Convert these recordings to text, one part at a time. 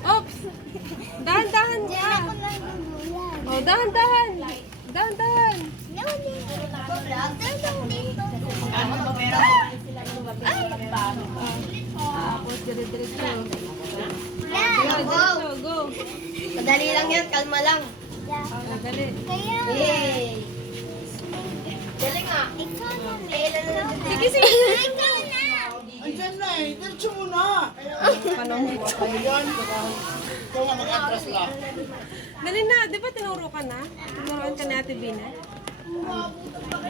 Oops! Dahan-dahan ka. Oh, dahan-dahan. Dahan-dahan. Tapos, dire-diretso. Diretso, go. Madali lang yan, kalma lang. Dali. Yay! Galing nga. Sige, sige. Andyan na eh, diretso mo na. Panahon. Ayan. Ikaw nga mag-atras lang. Dali na, di ba tinuro ka na? Tinuruan ka ni Ate Bina?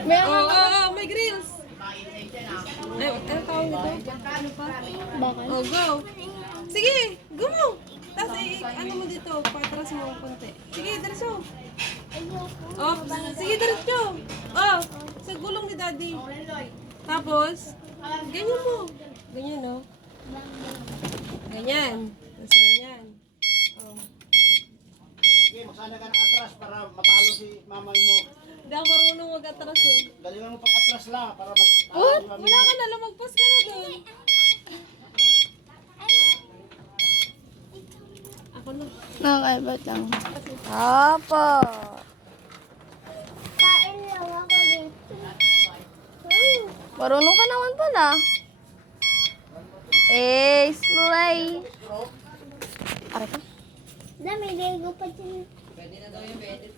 Oo, may grills. Ay, ano tawag nito? Ano pa? Bakit? Oh, go. Sige, go mo. Tapos, ano mo dito? Patras mo konti. Sige, diretso. Oh, sige, diretso. Oh, sa gulong ni Daddy. Tapos, ganyan mo. Ganyan, no? Ganyan. Tapos, ganyan. Oh. Sige, magsana ka ng atras para matalo si mamay mo. Hindi ako marunong mag-atras eh. Galingan mo pag-atras lang para matalo What? si mami Wala mo. ka na, lumagpas ka na dun. Ako na. Okay, ba't lang? Apo. Kain lang ako dito. Marunong ka naman pala. Slay. Aray ka. Dami, Lego pa dyan. Pwede na daw yung pwede.